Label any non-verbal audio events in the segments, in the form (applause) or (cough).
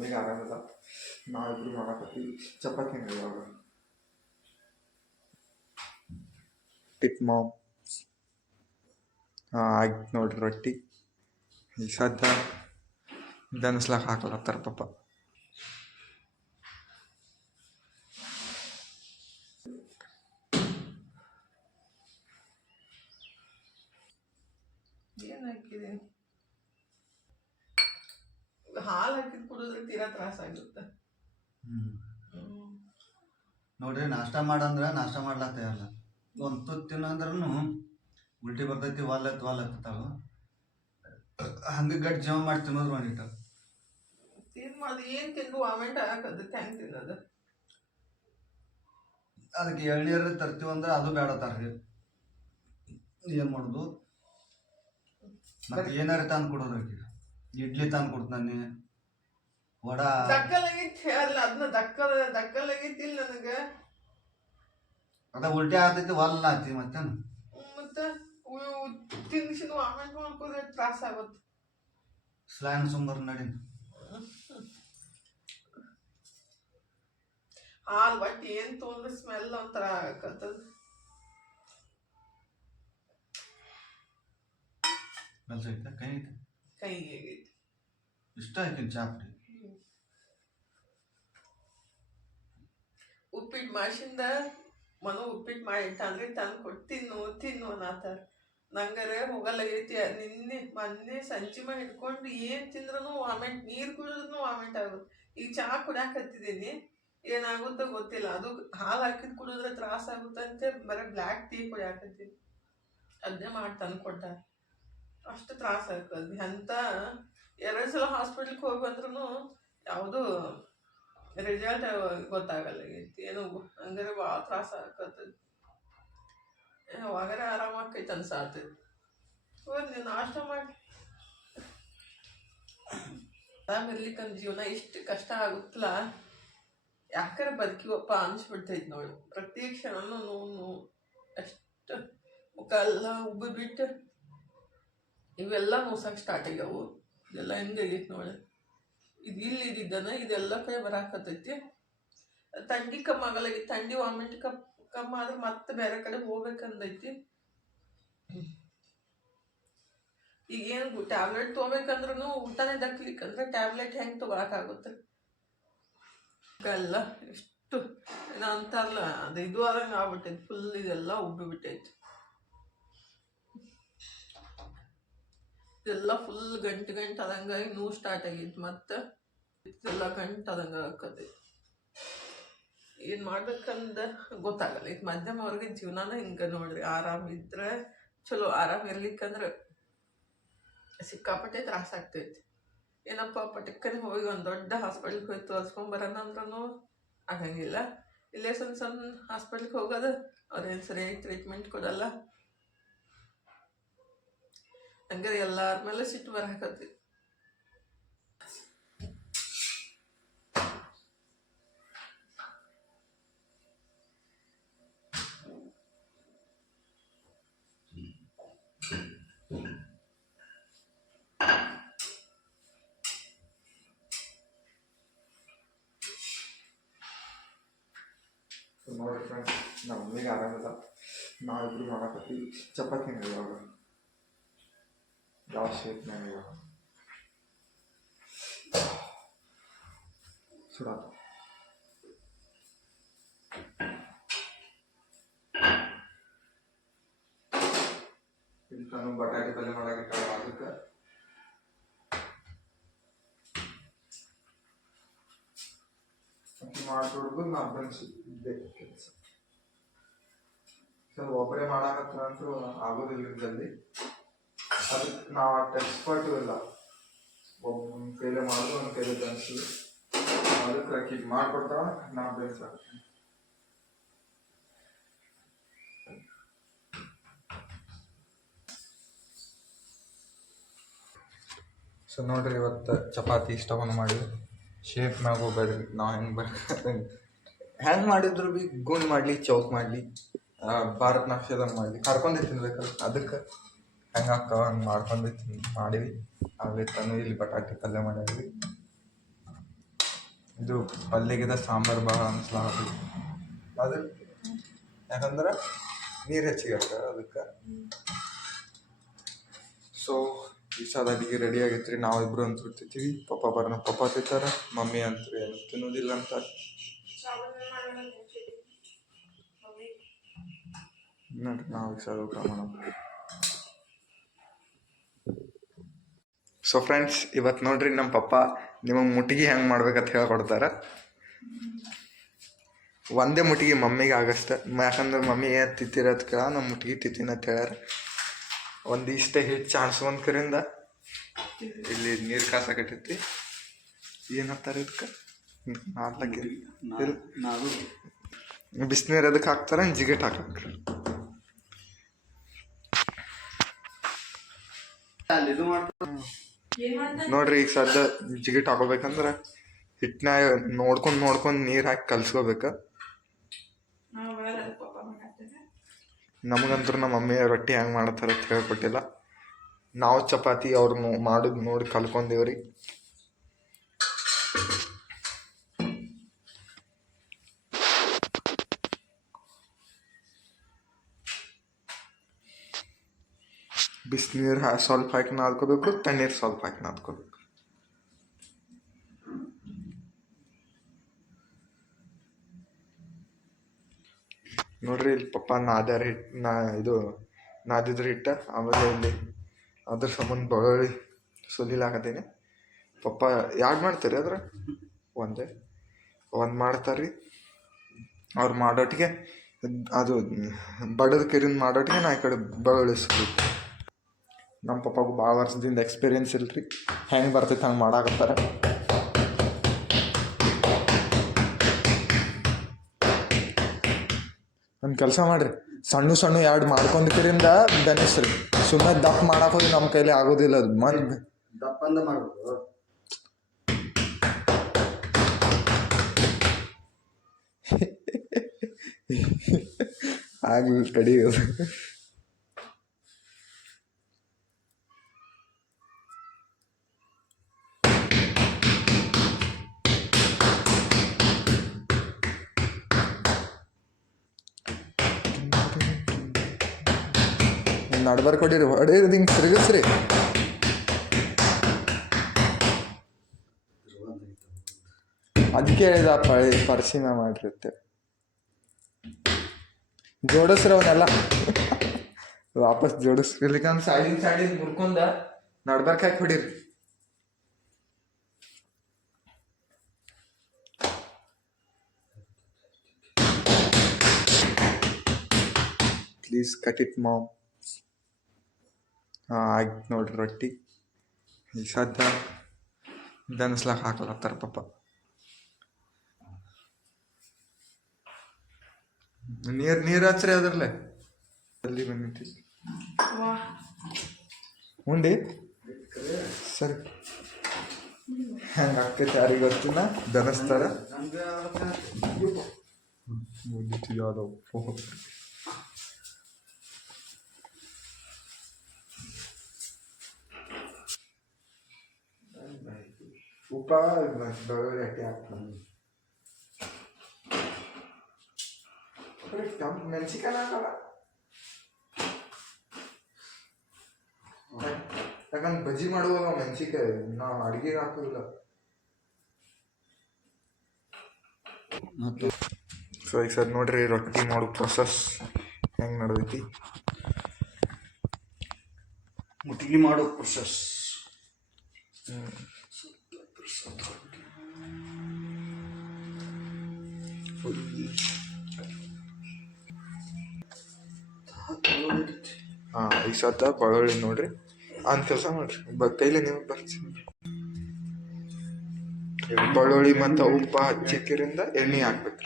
ಮಮ್ಮಿಗೆ ಆರಾಮಿಲ್ಲ ನಾವಿಬ್ರು ಮಾಡಕತ್ತೀವಿ. ಚಪಾತಿ ಇವಾಗ. ಟಿಪ್ ಮಾಮ್ ಹಾಂ ಆಯ್ತು ನೋಡ್ರಿ ರೊಟ್ಟಿ. ಈಗ ಸದ್ಯ ದನಸ್ಲಾಕ ಹಾಕ್ಲತ್ತಾರ ಪಾಪ. ಹಾಲು ಹಾಕಿದ್ ಕುಡಿದ್ರೆ ತೀರಾ ತ್ರಾಸ ಆಗುತ್ತೆ. ನೋಡ್ರಿ ನಾಷ್ಟ ಮಾಡಂದ್ರೆ ನಾಷ್ಟ ತಯಾರಲ್ಲ ಒಂದು ತುತ್ತು ತಿನ್ನಂದ್ರೂ ಉಲ್ಟಿ ಬರ್ತೈತಿ ವಾಲತ್ ವಾಲತ್ತಾವ ಹಂಗೆ ಗಟ್ಟಿ ಜಮ ಮಾಡಿ ತಿನ್ನೋದು ಮಾಡಿಟ್ಟ ತಿನ್ ಮಾಡೋದು ಏನ್ ತಿಂದು ವಾಮೆಂಟ್ ಹಾಕದು ಹೆಂಗ್ ತಿನ್ನೋದು? ಅದಕ್ಕೆ ಎಳ್ನೀರು ತರ್ತೀವಂದ್ರೆ ಅಂದ್ರೆ ಅದು ಬೇಡ ಏನು ಮಾಡೋದು? ಮತ್ತೆ ಏನಾರ ತಂದು ಕೊಡೋದು ಇಡ್ಲಿ ತಂದು ಕೊಡ್ತಾನೆ. ವಡ. ದಕ್ಕಲಾಗಿತ್ತು ಹೇಳಲ್ಲ ಅದನ್ನ ದಕ್ಕಲ ದಕ್ಕಲಾಗಿತ್ತಿಲ್ಲ ನನಗೆ. ಅದ ಉಲ್ಟಿ ಆಗ್ತೈತಿ ವಲ್ಲ ಆತಿ ಮತ್ತೇನು? ಮತ್ತೆ ತಿನ್ಸಿನ ಮಾಡ್ಕೋದ್ರೆ ತ್ರಾಸ ಆಗುತ್ತೆ. ಸ್ಲಾನ್ ಸುಂಬರ್ ನಡಿ. ಹಾಲು ಬಟ್ ಏನು ತೊಗೊಂಡ್ರೆ ಸ್ಮೆಲ್ ಒಂಥರ ಆಗತ್ತದ ಕೈ ಕೈಗೆ ಆಗೈತಿ. ಇಷ್ಟ ಆಯ್ತು ಚಾಪ್ರಿ ಉಪ್ಪಿಟ್ಟು ಮಾಡಿಸಿಂದ ಮನು ಉಪ್ಪಿಟ್ಟು ಮಾಡಿ ತಂದ್ರೆ ತಂದು ಕೊಟ್ಟು ತಿನ್ನು ತಿನ್ನು ಅನ್ನತ್ತಾರ ನಂಗರೆ ಹೋಗಲ್ಲಾಗೈತಿ ನಿನ್ನೆ ಮೊನ್ನೆ ಸಂಜೆ ಮಾಡಿ ಹಿಡ್ಕೊಂಡು ಏನು ತಿಂದ್ರೂ ವಾಮೆಂಟ್, ನೀರು ಕುಡಿದ್ರೂ ವಾಮೆಂಟ್ ಆಗುತ್ತೆ ಈಗ ಚಹಾ ಕುಡಿಯಾಕತ್ತಿದ್ದೀನಿ ಏನಾಗುತ್ತೋ ಗೊತ್ತಿಲ್ಲ. ಅದು ಹಾಲು ಹಾಕಿದ್ ಕುಡಿದ್ರೆ ತ್ರಾಸ ಆಗುತ್ತಂತೆ, ಬರೀ ಬ್ಲ್ಯಾಕ್ ಟೀ ಕುಡಿಯಾಕತ್ತೀನಿ ಅದನ್ನೇ ಮಾಡಿ ತಂದು ಕೊಟ್ಟಾರ. ಅಷ್ಟು ತ್ರಾಸ ಆಗ್ತದೆ ಅಂತ ಎರಡು ಸಲ ಹಾಸ್ಪಿಟ್ಲಿಗೆ ಹೋಗಿ ಬಂದ್ರೂ ಯಾವುದೂ ರಿಸಲ್ಟ್ ಗೊತ್ತಾಗಲ್ಲ ಏನು ಹಂಗಾರೆ ಭಾಳ ತ್ರಾಸ ಆಕತ್ತದ ಯಾವಾಗಾರ ಆಕೈತೆ ಅನ್ಸಾತು. ಹೋಗಿ ನಾಷ್ಟ ಮಾಡಿ. ಆರಾಮಿರ್ಲಿಕ್ಕಂದ್ ಜೀವನ ಇಷ್ಟು ಕಷ್ಟ ಆಗುತ್ತಲ್ಲ ಯಾಕಾರ ಬದುಕಿವಪ್ಪ ಅನಿಸ್ಬಿಡ್ತೈತೆ ನೋಡಿ. ಪ್ರತಿ ಕ್ಷಣನೂ ನೋವು ಅಷ್ಟು ಮುಖ ಎಲ್ಲ ಉಬ್ಬಿ ಬಿಟ್ಟು ಇವೆಲ್ಲ ನೋಸಕ್ಕೆ ಸ್ಟಾರ್ಟ್ ಆಗ್ಯಾವು. ಇದೆಲ್ಲ ಹೆಂಗಾಗೈತಿ ನೋಡಿ. ಇದು ಇಲ್ಲಿ ಇದ್ದಿದ್ದನ ಇದೆಲ್ಲ ಕೈ ಬರಾಕತ್ತೈತಿ ಥಂಡಿ ಕಮ್ಮಿ ಆಗಲಾಗಿ ಥಂಡಿ ವಾಮಿಟ್ ಕಪ್ ಕಮ್ಮಿ ಆದ್ರೆ ಮತ್ತೆ ಬೇರೆ ಕಡೆ ಹೋಗ್ಬೇಕಂದೈತಿ. ಈಗ ಏನು ಟ್ಯಾಬ್ಲೆಟ್ ತೊಗೋಬೇಕಂದ್ರೂ ಊಟನೇ ದಕ್ಲಿಕ್ಕಂದ್ರೆ ಟ್ಯಾಬ್ಲೆಟ್ ಹೆಂಗೆ ತೊಗೊಳಕ್ಕಾಗುತ್ತೆ ಎಲ್ಲ ಎಷ್ಟು ಅಂತಾರಲ್ಲ ಅದು ಇದು ಆದಂಗೆ ಆಗ್ಬಿಟ್ಟೈತಿ ಫುಲ್ ಇದೆಲ್ಲ ಉಬ್ಬಿ ಇದೆಲ್ಲ ಫುಲ್ ಗಂಟು ಗಂಟು ಆದಂಗಾಗಿ ನೋವು ಸ್ಟಾರ್ಟ್ ಆಗೈತಿ ಮತ್ತೆ ಎಲ್ಲ ಗಂಟು ಆದಂಗೆ ಆಕತೈತಿ. ಏನು ಮಾಡ್ಬೇಕಂದ ಗೊತ್ತಾಗಲ್ಲ. ಇದು ಮಧ್ಯಮ ಅವ್ರಿಗೆ ಜೀವನಾನ ಹಿಂಗೆ ನೋಡ್ರಿ. ಆರಾಮಿದ್ರೆ ಚಲೋ. ಆರಾಮ ಇರ್ಲಿಕ್ಕಂದ್ರೆ ಸಿಕ್ಕಾಪಟ್ಟೆ ತ್ರಾಸ ಆಗ್ತೈತಿ. ಏನಪ್ಪ, ಪಟಕ್ಕನೆ ಹೋಗಿ ಒಂದು ದೊಡ್ಡ ಹಾಸ್ಪಿಟ್ಲಿಗೆ ಹೋಗಿ ತೋರಿಸ್ಕೊಂಬರೋಣ ಅಂದ್ರೂ ಆಗಂಗಿಲ್ಲ. ಇಲ್ಲೇ ಸಣ್ಣ ಸಣ್ಣ ಹಾಸ್ಪಿಟ್ಲಿಗೆ ಹೋಗೋದು ಅವ್ರೇನು ಸರಿಯಾಗಿ ಟ್ರೀಟ್ಮೆಂಟ್ ಕೊಡಲ್ಲ. ಹಂಗಾರೆ ಎಲ್ಲಾರ ಮೇಲೆ ಸಿಟ್ಟು ಬರಾಕತ್ತಿ. ಸೊ ನೋಡ್ರಿ ಫ್ರೆಂಡ್ಸ್ ನಮ್ಮ ಮಮ್ಮಿಗೆ ಆರಾಮಿಲ್ಲ ನಾವಿಬ್ರು ಮಾಡಕತ್ತೀವಿ. ಚಪಾತಿ ಇವಾಗ. ಯಾವ ಶೇಪ್ನಾಗ ಸುಡಾತ ನಾನು ಬಟಾಟೆ ಪಲ್ಯ ಮಾಡಾಕಿಟ್ಟ ಅದಕ್ಕೆ ಮಾಡ್ಕೊಡ್ದು ನಾ ಬೆನ್ಸಿದ್ದೆ ಕೆಲಸ ಸರ್ ಒಬ್ಬರೇ ಮಾಡಾಕತ್ರ ಅಂತೂ ಆಗೋದಿಲ್ಲ ಜಲ್ದಿ ಅದಕ್ಕೆ ನಾವು ಅಷ್ಟು ಎಕ್ಸ್ಪರ್ಟು ಇಲ್ಲ ಒಬ್ಬ ಕೈಲೇ ಮಾಡೋದು ಒಂದು ಕೈಲೇ ಬೆನ್ಸೋದು ಅದಕ್ಕೆ ಆಕಿಗೆ ಮಾಡ್ಕೊಡ್ತಾವ ನಾವು ಬೆನ್ಸಾಕ್ತೀನಿ ಸೊ ನೋಡ್ರಿ ಇವತ್ತು ಚಪಾತಿ ಇಷ್ಟವನ್ನು ಮಾಡಿ. ಶೇಪ್ ಮ್ಯಾಗ ಹೋಗ್ಬೇಡ್ರಿ ನಾವು ಹೆಂಗೆ ಬರ ಹೆಂಗೆ ಮಾಡಿದ್ರು ಬಿ ಗುಂಡ್ ಮಾಡಲಿ ಚೌಕ್ ಮಾಡಲಿ ಭಾರತ್ ನಕ್ಷೆದಂಗೆ ಮಾಡಲಿ. ಕರ್ಕೊಂಡೇ ತಿನ್ಬೇಕಲ್ಲ ಅದಕ್ಕೆ. ಹೆಂಗೆ ಹಾಕವ ಹಂಗೆ ಮಾಡ್ಕೊಂಡು ತಿನ್, ಮಾಡಿವಿ. ತಂದು ಇಲ್ಲಿ ಬಟಾಟೆ ಪಲ್ಯ ಮಾಡಿದ್ವಿ ಇದು ಪಲ್ಯಗಿದ ಸಾಂಬಾರು ಭಾಳ ಅನ್ಸಲ ಅದು ಯಾಕಂದ್ರೆ ನೀರು ಹೆಚ್ಚಿಗೆ ಆಗ್ತದೆ ಅದಕ್ಕೆ. ಸೊ ಈ ಸಲ ಅಡಿಗೆ ರೆಡಿ ಆಗೈತ್ರಿ. ನಾವಿಬ್ರು ಅಂತ ತಿಂತೀವಿ. ಪಪ್ಪ ಬರೋಣ ಪಪ್ಪ ತಿಂತಾರೆ, ಮಮ್ಮಿ ಅಂತ ಏನು ತಿನ್ನೋದಿಲ್ಲ ಅಂತ. ನೋಡ್ರಿ, ನಾವು ಈ ಸಲ ಊಟ ಮಾಡೋಣ ಸೊ ಫ್ರೆಂಡ್ಸ್ ಇವತ್ತು ನೋಡ್ರಿ ನಮ್ಮ ಪಪ್ಪ ನಿಮಗೆ ಮುಟ್ಟಿಗೆ ಹೆಂಗೆ ಮಾಡ್ಬೇಕಂತ ಹೇಳ್ಕೊಡ್ತಾರೆ. ಒಂದೇ ಮುಟ್ಟಿಗೆ ಮಮ್ಮಿಗೆ ಆಗಷ್ಟ ಯಾಕಂದ್ರೆ ಮಮ್ಮಿ ಏನು ತಿತ್ತಿರೋದು ಕೇಳ ನಮ್ಮ ಮುಟ್ಟಿಗೆ ತಿತ್ತೀನಿ ಅಂತ ಹೇಳ್ಯಾರ. ಒಂದಿಷ್ಟೇ ಹೆಚ್ಚು ಚಾನ್ಸ್ ಕರಿಂದ ಇಲ್ಲಿ ನೀರು ಕಾಸಕತ್ತೈತಿ ಏನಂತಾರೆ ಇದಕ್ಕೆ ಬಿಸಿನೀರು ಅದಕ್ಕೆ ಹಾಕ್ತಾರೆ, ಜಿಗಟ್ ಹಾಕಕ್ಕೆ ಅಲ್ಲಿ ಇದು ಮಾಡ್ತಾರೆ. ನೋಡ್ರಿ, ಈಗ ಸದ್ಯ ಜಿಗಿಟ್ ಹಾಕೋಬೇಕಂದ್ರೆ ಹಿಟ್ಟನ್ಯಾಗ ನೋಡ್ಕೊಂಡು ನೋಡ್ಕೊಂಡು ನೀರು ಹಾಕಿ ಕಲ್ಸ್ಕೋಬೇಕು. ನಮಗಂತೂ ನಮ್ಮ ಮಮ್ಮಿ ರೊಟ್ಟಿ ಹೆಂಗೆ ಮಾಡತ್ತಾರ ಅಂತ ಹೇಳ್ಕೊಟ್ಟಿಲ್ಲ. ನಾವು ಚಪಾತಿ ಅವ್ರು ಮಾಡೋದು ನೋಡಿ ಕಲ್ಕೊಂಡೇವ್ರಿ. ಬಿಸಿನೀರು ಹಾ, ಸ್ವಲ್ಪ ಹಾಕಿ ನಾದ್ಕೋಬೇಕು ತಣ್ಣೀರು ಸ್ವಲ್ಪ ಹಾಕಿ ನಾದ್ಕೋಬೇಕು ನೋಡ್ರಿ, ಇಲ್ಲಿ ಪಪ್ಪ ನಾದ್ಯಾರ ಹಿಟ್, ನಾ ಇದು ನಾದಿದ್ರ ಹಿಟ್ಟ, ಆಮೇಲೆ ಇಲ್ಲಿ ಅದ್ರ ಸಂಬಂಧ ಬೆಳ್ಳುಳ್ಳಿ ಸುಲಿಲಾಕತ್ತೀನಿ ಪಪ್ಪ ಯಾಕೆ ಮಾಡ್ತಾರೆ ಅದ್ರ? ಒಂದೇ. ಒಂದು ಮಾಡ್ತಾರ್ರಿ. ಅವ್ರು ಮಾಡೋಟಿಗೆ, ಅದು ಬಡದ ಕೆರಿಂದ ಮಾಡೋಟಿಗೆ ನಾ ಈ ಕಡೆ ಬೆಳ್ಳುಳ್ಳಿ ನಮ್ಮ ಪಪ್ಪಾಗೂ ಭಾಳ ವರ್ಷದಿಂದ ಎಕ್ಸ್ಪೀರಿಯನ್ಸ್ ಇಲ್ರಿ. ಹೆಂಗೆ ಬರ್ತೈತೆ ಹಂಗೆ ಮಾಡಾಕತ್ತಾರೆ. ಒಂದು ಕೆಲಸ ಮಾಡಿರಿ. ಸಣ್ಣ ಸಣ್ಣ ಎರಡು ಮಾಡ್ಕೊಂಡ್ಕಿರಿಂದ ಬೆನಿಸ್ರಿ ಸುಮ್ಮನೆ ದಪ್ಪ ಮಾಡಕ್ಕೆ ಹೋಗಿ ನಮ್ಮ ಕೈಲಿ ಆಗೋದಿಲ್ಲ ಅದು. ಮಂದ್ ದಪ್ಪಂದ ಮಾಡ್ಬೇಕು (laughs) ಆಗಲಿ ಕಡಿಯೋದು ನಡ್ಬರ್ ಕೊಡಿರಿ ಹೊಡೀರಿ ಹಿಂಗೆ ತಿರುಗಿಸ್ರಿ. ಅದಕ್ಕೆ ಹೇಳಿದ ಪಳಿ ಪರಿಶೀನ ಮಾಡಿರುತ್ತೆ. ಜೋಡಿಸ್ರಿ ಅವನ್ನೆಲ್ಲ ವಾಪಸ್ ಜೋಡಿಸ್ರಿ. ಇಲ್ಲಿಕಂದ್ ಸೈಡಿನ ಸೈಡಿನ ಮುರ್ಕೊಂಡ ನಡ್ಬರ್ಕ್ ಹಾಕಿ ಹೊಡೀರಿ? ಕಟ್ ಇಟ್ ಮಾಮ್ ಹಾಂ ಆಯ್ತು ನೋಡ್ರಿ ರೊಟ್ಟಿ. ಈಗ ಸದ್ಯ ದನಸ್ಲಾಕ ಹಾಕ್ಲತ್ತಾರ ಪಾಪ. ನೀರು ನೀರು ಹಚ್ರಿ ಅದ್ರಲ್ಲೇ. ಅಲ್ಲಿ ಬಂದೈತಿ ಉಂಡಿ? ಸರಿ. ಹೆಂಗೆ ಆಗ್ತೈತೆ ಯಾರಿಗೆ ಗೊತ್ತಿಲ್ಲ? ದನಸ್ತಾರ ಯಾವ್ದೋ. ಉಪ್ಪ ಬೆಳ್ಳುಳ್ಳಿ ಅಟ್ಟಿ ಹಾಕ್ತಾನೆ ಕೆಂಪು ಮೆಣಸಿಕಾಯಿ ಹಾಕಲ್ಲ ಯಾಕಂದ್ರೆ ಬಜ್ಜಿ ಮಾಡುವಾಗ ಮೆಣಸಿಕಾಯಿ ನಾವು ಅಡುಗೆಗೆ ಹಾಕೋದಿಲ್ಲ ಮತ್ತು ಸೊ ಈಗ ಸರ್ ನೋಡ್ರಿ ರೊಟ್ಟಿ ಮಾಡೋ ಪ್ರೊಸೆಸ್ ಹೆಂಗೆ ನಡೆದೈತಿ ಮುಟ್ಗಿ ಮಾಡೋ ಪ್ರೊಸೆಸ್ ಹಾಂ, ಈಗ ಸತ್ತ ಬೆಳ್ಳುಳ್ಳಿ ನೋಡ್ರಿ. ಅಂತ ಕೆಲಸ ಮಾಡ್ರಿ. ಬ ನಿಮಗೆ ಬರ್ತೀನಿ. ಬೆಳ್ಳುಳ್ಳಿ ಮತ್ತು ಉಪ್ಪು ಹಚ್ಚಿಕ್ಕಿರಿಂದ ಎಣ್ಣೆ ಹಾಕ್ಬೇಕು.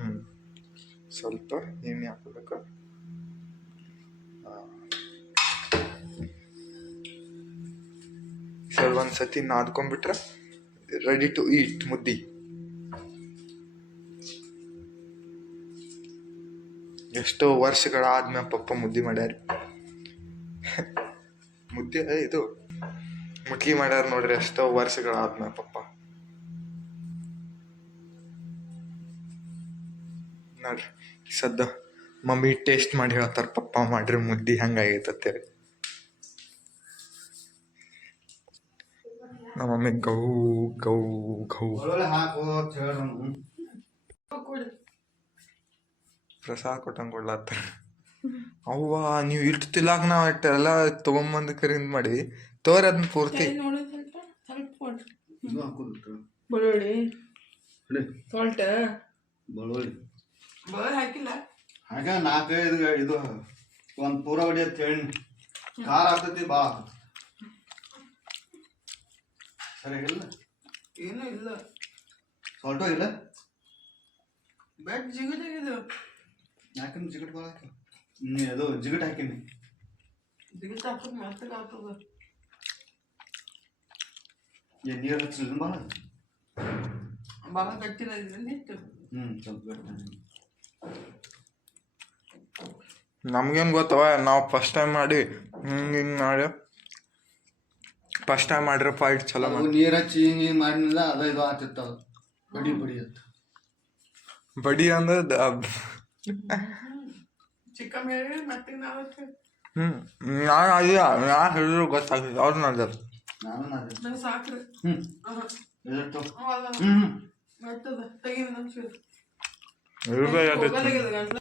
ಹ್ಞೂ ಸ್ವಲ್ಪ ಎಣ್ಣೆ ಹಾಕ್ಬೇಕು. ಸರ್ ಒಂದು ಸತಿ ನಾದ್ಕೊಂಡ್ಬಿಟ್ರೆ ರೆಡಿ ಟು ಈಟ್ ಮುದ್ದಿ. ಎಷ್ಟೋ ವರ್ಷಗಳಾದ್ಮೇಲೆ ಪಪ್ಪ ಮುದ್ದೆ ಮಾಡ್ಯಾರ. ಮುದ್ದೆ ಇದು ಮುಟ್ಗಿ ಮಾಡ್ಯಾರ ನೋಡ್ರಿ ಎಷ್ಟೋ ವರ್ಷಗಳಾದ್ಮೇಲೆ ಪಪ್ಪ. ನೋಡ್ರಿ ಸದ್ದ ಮಮ್ಮಿ ಟೇಸ್ಟ್ ಮಾಡಿ ಹೇಳ್ತಾರ ಪಪ್ಪ ಮಾಡ್ರಿ ಮುದ್ದೆ ಹಂಗಾಗೈತತ್ತೇರಿ ನಮ್ಮ ಮಮ್ಮಿ ಗೌ ಗೌ ಗೌ. ಪ್ರಸಾದ ಕೊಟ್ಟಂಗೆ ಕೊಡ್ಲಾತ್ತಾರ ಅವ್ವ ನೀವು ಇಷ್ಟು ತಿಲಾಕ ನಾವು ಇಟ್ಟು ಎಲ್ಲ ತೊಗೊಂಬಂದು ಕರಿಂದ ಮಾಡಿ ತೋರಿ ಅದನ್ನ ಪೂರ್ತಿ. ಬೆಳ್ಳುಳ್ಳಿ. ಸಾಲ್ಟ್ ಬೆಳ್ಳುಳ್ಳಿ. ಬೆಳ್ಳುಳ್ಳಿ ಹಾಕಿಲ್ಲ. ಹಾಗ ನಾಲ್ಕೈದು ಇದು ಒಂದು ಪೂರ ಹೊಡಿ ಅಂತ ಹೇಳಿ ಖಾರ ಆಗ್ತೈತಿ ಭಾಳ ಆಗ್ತೈತಿ ಸರಿ ಇಲ್ಲ ಏನೂ ಇಲ್ಲ. ಸಾಲ್ಟು ಇಲ್ಲ? ಬೆಡ್ ಜಿಗುದಾಗಿದು ಯಾಕಂದ್ರೆ ಜಿಗಟ್ ಭಾಳ ಹಾಕಿ ಅದು ಜಿಗಟ್ ಹಾಕಿನಿ. ಜಿಗಟ್ ಹಾಕೋದು ಮೆತ್ತಗೆ ಆಗ್ತದ. ಏ ನೀರು ಹಚ್ಚಲಿಲ್ಲ ಭಾಳ ಭಾಳ ಗಟ್ಟಿನ ಇತ್ತು ಹ್ಞೂ ಸ್ವಲ್ಪ ಗಟ್ಟಿ ನಮ್ಗೇನು ಗೊತ್ತವ ನಾವು ಫಸ್ಟ್ ಟೈಮ್ ಮಾಡಿ ಹಿಂಗೆ ಹಿಂಗೆ ಮಾಡಿ ಫಸ್ಟ್ ಟೈಮ್ ಮಾಡಿರೋ ಫೈಟ್ ಚಲೋ ಮಾಡಿ ನೀರು ಹಚ್ಚಿ ಹಿಂಗೆ ಹಿಂಗೆ ಮಾಡಿನಿಂದ ಅದ ಇದು ಆತಿತ್ತು ಬಡಿ ಬಡಿ ಅಂತ. ಬಡಿ ಅಂದ್ರೆ ಹ್ಮ್. ನಾನು ಅದೇ ನಾ ಹೇಳಿದ್ರು ಗೊತ್ತಾಗ್ತದೆ ಅವ್ರು ನೋಡಿದ್ರು ನಾನು ನಮ್ಮ ಇರ್ಬೇಕು